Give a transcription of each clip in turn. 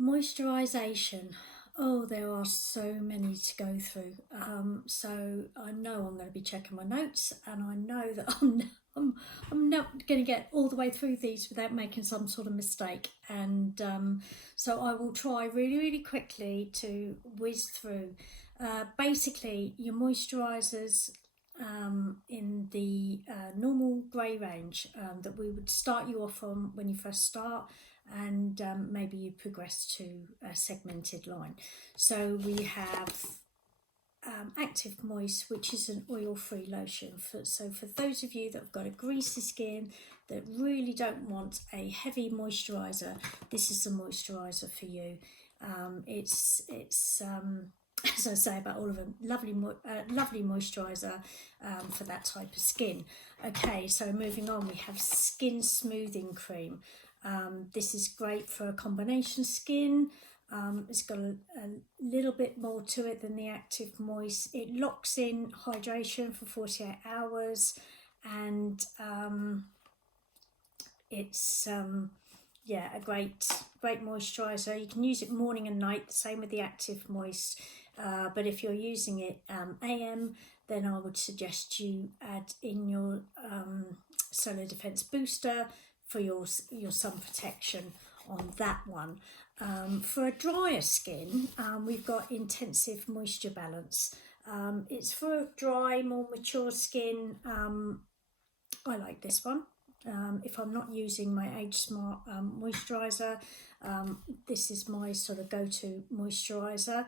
Moisturization. Oh, there are so many to go through. So I know I'm going to be checking my notes, and I know that I'm not going to get all the way through these without making some sort of mistake. And so I will try really, really quickly to whiz through. Basically, your moisturisers in the normal grey range that we would start you off on when you first start, and maybe you progress to a segmented line. So we have Active Moist, which is an oil-free lotion. So for those of you that have got a greasy skin that really don't want a heavy moisturiser, this is the moisturiser for you. It's as I say about all of them, lovely moisturiser for that type of skin. Okay, so moving on, we have Skin Smoothing Cream. This is great for a combination skin. It's got a little bit more to it than the Active Moist. It locks in hydration for 48 hours, and it's yeah, a great moisturiser. You can use it morning and night, the same with the Active Moist. But if you're using it AM, then I would suggest you add in your Solar Defense Booster for your sun protection on that one. For a drier skin, we've got Intensive Moisture Balance. It's for dry, more mature skin. I like this one. If I'm not using my Age Smart moisturiser, this is my sort of go-to moisturiser.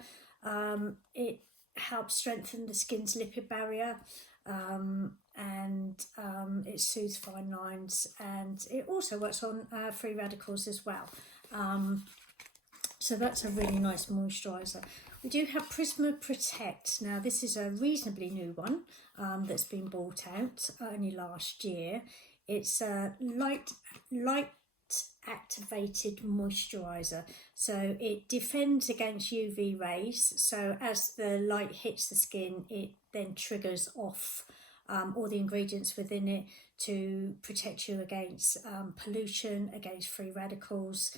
It helps strengthen the skin's lipid barrier, and it soothes fine lines, and it also works on free radicals as well. So that's a really nice moisturiser. We do have Prisma Protect. Now this is a reasonably new one that's been bought out only last year. It's a light activated moisturiser, so it defends against UV rays. So as the light hits the skin, it then triggers off all the ingredients within it to protect you against pollution, against free radicals.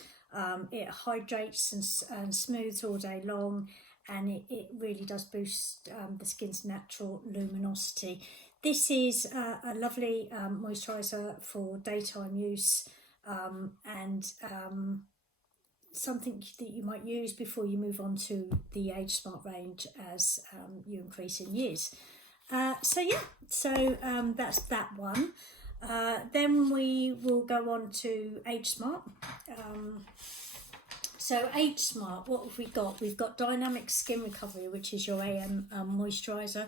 It hydrates and smooths all day long, and it really does boost the skin's natural luminosity. This is a lovely moisturiser for daytime use, and something that you might use before you move on to the Age Smart range as you increase in years. So that's that one. Then we will go on to Age Smart. So Age Smart, what have we got? We've got Dynamic Skin Recovery, which is your AM moisturiser.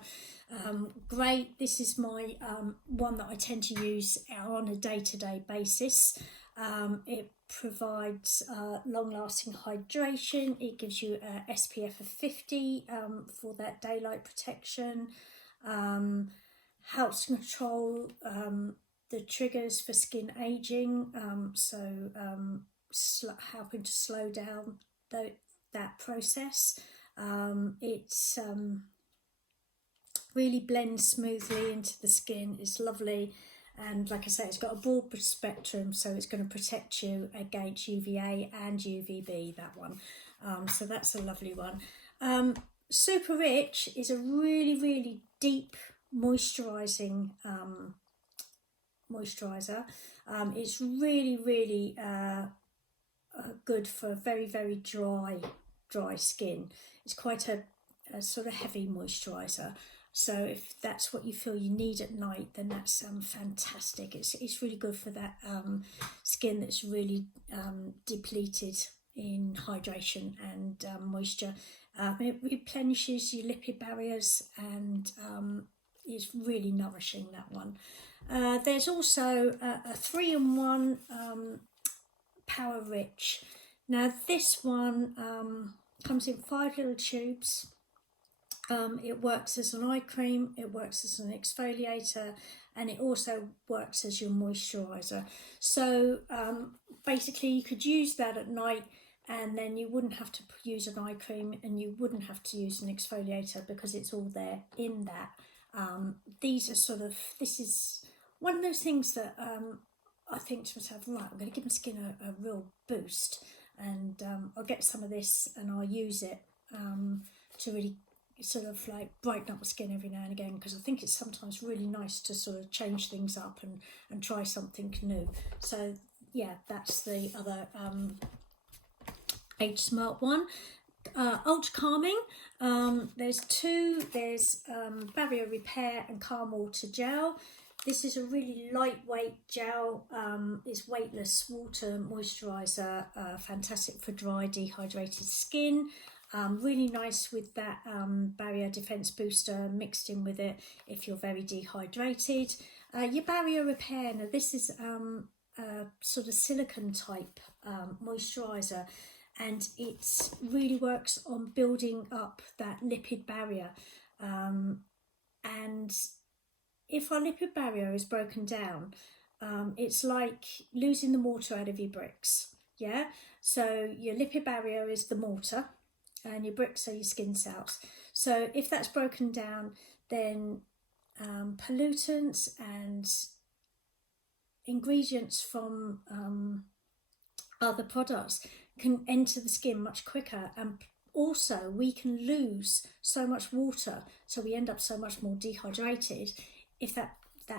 Great. This is my one that I tend to use on a day-to-day basis. It provides long-lasting hydration. It gives you a SPF of 50 for that daylight protection. Helps control the triggers for skin aging, helping to slow down that process. It's really blends smoothly into the skin. It's lovely, and like I say, it's got a broad spectrum, so it's going to protect you against UVA and UVB, that one. So that's a lovely one. Super Rich is a really deep moisturising moisturiser. It's really good for very dry skin. It's quite a sort of heavy moisturiser, so if that's what you feel you need at night, then that's fantastic. It's really good for that skin that's really depleted in hydration and moisture. It replenishes your lipid barriers, and it's really nourishing, that one. There's also a 3-in-1 Power Rich. Now this one comes in 5 little tubes. It works as an eye cream, it works as an exfoliator, and it also works as your moisturiser. So basically you could use that at night, and then you wouldn't have to use an eye cream, and you wouldn't have to use an exfoliator, because it's all there in that. This is one of those things that I think to myself, right, I'm going to give my skin a real boost. and I'll get some of this and I'll use it to really sort of like brighten up the skin every now and again, because I think it's sometimes really nice to sort of change things up and try something new. So yeah, that's the other Age Smart one. Ultra Calming, there's two. There's Barrier Repair and Calm Water Gel. This is a really lightweight gel. It's weightless water moisturiser, fantastic for dry, dehydrated skin. Really nice with that barrier defence booster mixed in with it if you're very dehydrated. Your barrier repair, now this is a sort of silicone type moisturiser, and it really works on building up that lipid barrier. And if our lipid barrier is broken down, it's like losing the mortar out of your bricks. Yeah, so your lipid barrier is the mortar and your bricks are your skin cells. So if that's broken down, then pollutants and ingredients from other products can enter the skin much quicker, and also we can lose so much water, so we end up so much more dehydrated if that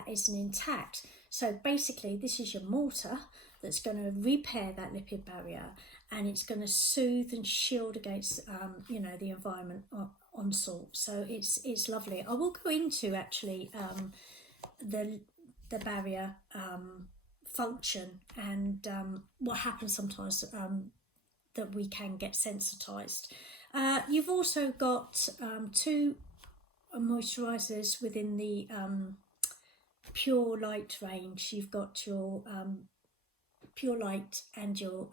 isn't intact. So basically this is your mortar that's going to repair that lipid barrier, and it's going to soothe and shield against you know, the environment onslaught. So it's lovely. I will go into actually the barrier function and what happens sometimes that we can get sensitized. You've also got two moisturisers within the Pure Light range. You've got your Pure Light and your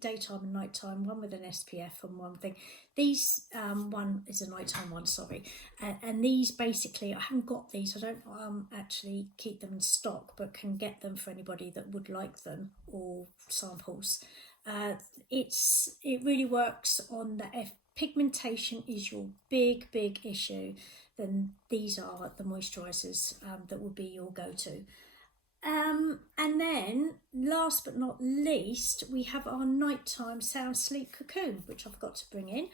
daytime and nighttime, one with an SPF and one thing. These one is a nighttime one, sorry, and these basically, I haven't got these, I don't actually keep them in stock, but can get them for anybody that would like them or samples. It really works on that. If pigmentation is your big issue, then these are the moisturisers that will be your go-to. And then last but not least, we have our nighttime sound sleep cocoon, which I've got to bring in.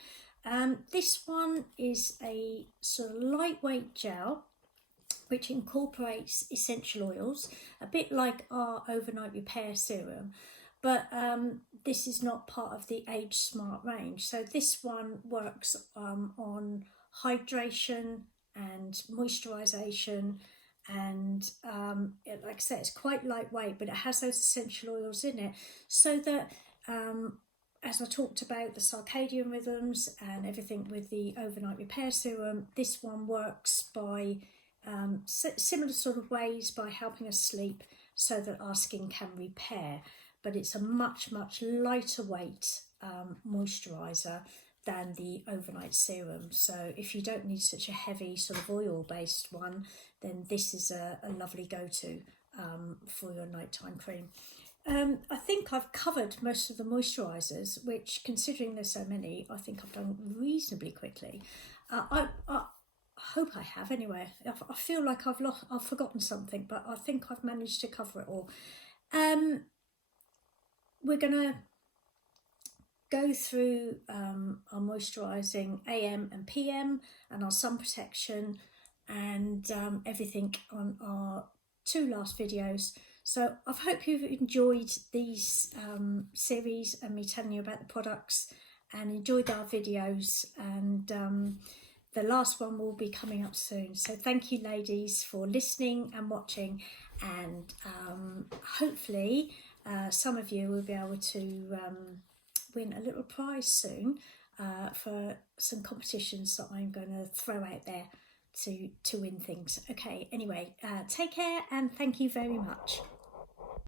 This one is a sort of lightweight gel which incorporates essential oils, a bit like our overnight repair serum, but this is not part of the Age Smart range. So this one works on hydration and moisturisation, and like I said, it's quite lightweight, but it has those essential oils in it, so that as I talked about the circadian rhythms and everything with the overnight repair serum, this one works by similar sort of ways, by helping us sleep so that our skin can repair, but it's a much lighter weight moisturiser than the overnight serum. So if you don't need such a heavy sort of oil based one, then this is a lovely go-to for your nighttime cream. I think I've covered most of the moisturisers, which, considering there's so many, I think I've done reasonably quickly. I hope I have anyway. I feel like I've forgotten something, but I think I've managed to cover it all. We're gonna go through our moisturising AM and PM and our sun protection and everything on our two last videos. So I hope you've enjoyed these series and me telling you about the products, and enjoyed our videos, and the last one will be coming up soon. So thank you ladies for listening and watching, and hopefully some of you will be able to win a little prize soon for some competitions that I'm going to throw out there to win things. Okay, anyway, take care and thank you very much.